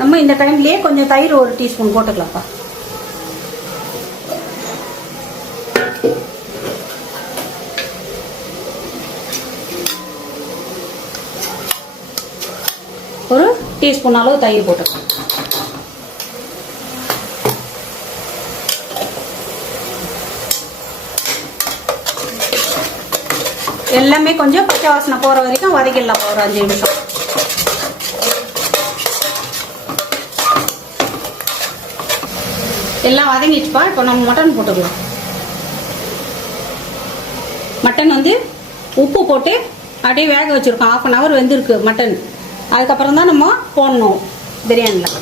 நம்ம இந்த டைம்லயே கொஞ்சம் தயிர் 1 டீஸ்பூன் போட்டுக்கலாம்ப்பா. ஒரு டீஸ்பூன் அளவு தயிர் போட்டுக்கலாம். எல்லாமே கொஞ்சம் பச்சை வாசனை போற வரைக்கும் வதக்கிடலாம். ஒரு 5 நிமிஷம். எல்லாம் வதங்கிச்சுப்பா. இப்போ நம்ம மட்டன் போட்டுக்கலாம். மட்டன் வந்து உப்பு போட்டு அப்படியே வேக வச்சிருக்கோம். 1/2 hour வெந்திருக்கு மட்டன். அதுக்கப்புறம் தான் நம்ம போடணும் பிரியாணியில்.